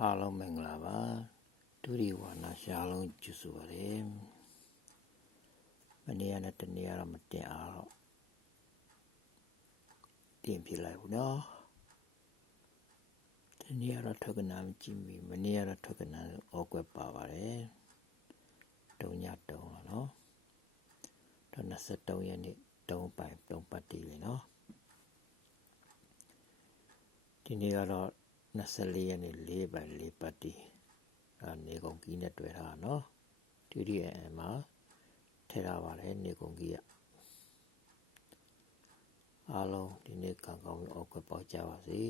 အားလုံးမင်္ဂလာပါဒုတိယဝါနာရှားလုံးကျူဆိုပါတယ်မနေ့ကနဲ့တနေ့ကတော့မတင်အားတော့တင်ပြလိုက်ဘူးနော်ဒီနေ့ကတော့ထောက်ကနာမကြည့်မိမနေ့ကတော့ထောက်ကနာဩကွက်ပါပါတယ်တုံညတုံးနော်တော့23ရက်နေ့တုံးပိုင်တုံးပတ်တီလေနော်ဒီနေ့ကတော့ 24ရက်နေ့4ပိုင်4ပတ်တီအနေကုန်ကြီးနဲ့တွေ့ထားနော်ဒုတိယအမှာထည့်ထားပါတယ်နေကုန်ကြီးကအားလုံးဒီနေ့ကံကောင်းပြီးအောက်ကွက်ပေါက်ကြပါစေ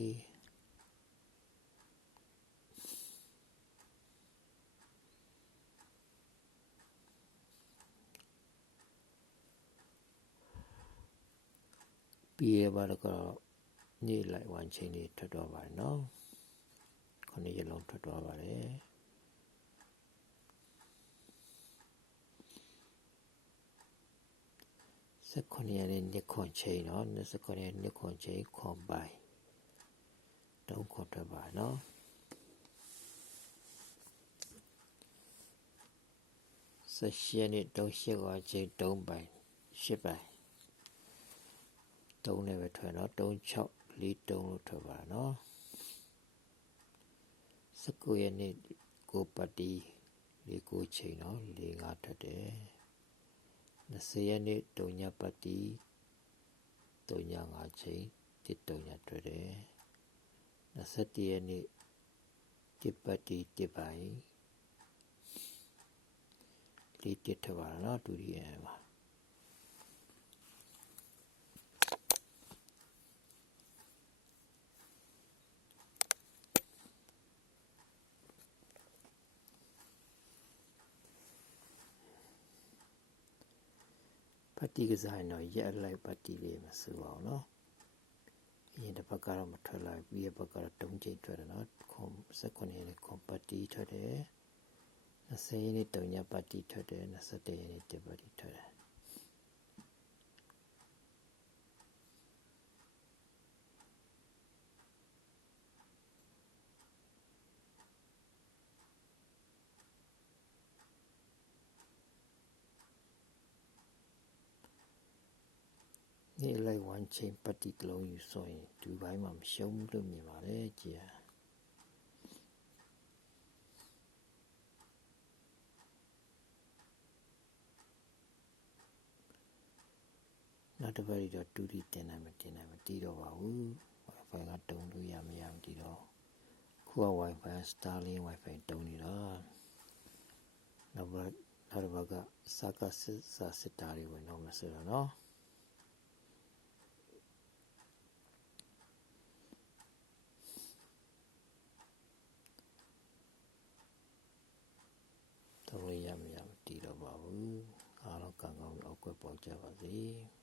ပြီးရပါတော့နေ့လိုက်ဝမ်းချင်းတွေထွက်တော့ပါတယ်နော် ခုနှစ်ရက်လုံးထွက်သွားပါတယ်စက်ခွန်ရက်နေ့နှစ်ခွန်ချိန်နော်နှစ်စခွန်ရက်နှစ်ခွန်ချိန်ခွန်ပိုင်တုံးခွန်ထွက်ပါနော်ဆက်ရှင်းနေ့တုံးရှစ်ခွန်ချိန်တုံးပိုင်ရှစ်ပိုင်တုံးနဲ့ပဲထွက်နော်တုံး6လေးတုံးလို့ထွက်ပါနော် 19ရက်နေ့ကိုပတ်တီလေးကိုချိန်နော်လေးငါထွက်တယ်20ရက်နေ့တုံညပတ်တီတုံညငါချိန်တစ်တုံညထွက်တယ်21ရက်နေ့တစ်ပတ်တီတစ်ပိုင်းလေးတစ်ထပါနော်ဒုတိယမှာ တိကစားရင်တော့ရက်လိုက်ပတ်တိလေးမစိုးပါဘူးနော်အရင်တစ်ပတ်ကတော့မထွက်လိုက်ပြီးရဘက်ကတော့တုံးချိန်ထွက်တယ်နော်ခွန်19ရက်နေ့ခွန်ပတ်တိထွက်တယ်20ရက်နေ့တုံညပတ်တိထွက်တယ်21ရက်နေ့တပတ်တိထွက်တယ် နေ့လိုက်ဝမ်းချင်းပတ်တိတလုံးယူဆိုရင်ဒီဘိုင်းမှာမရှုံးဘူးလို့မြင်ပါတယ်ကြည်နောက်တစ်ပတ်တော့တူတီတင်နိုင်မတင်နိုင်မတီးတော့ပါဘူး Wi-Fi ကတုံးလို့ရမရမတီးတော့ခုက Wi-Fi Starlink Wi-Fi တုံးနေတာနောက်ဘက်နောက်တစ်ပတ်ကစကားစစ်စာစစ်တာတွေဝင်တော့မဆိုတော့နော်တော့ရမရမတည်တော့ပါဘူးအားလုံး ကံကောင်းအောက်ွက်ပေါက်ကြပါစေ။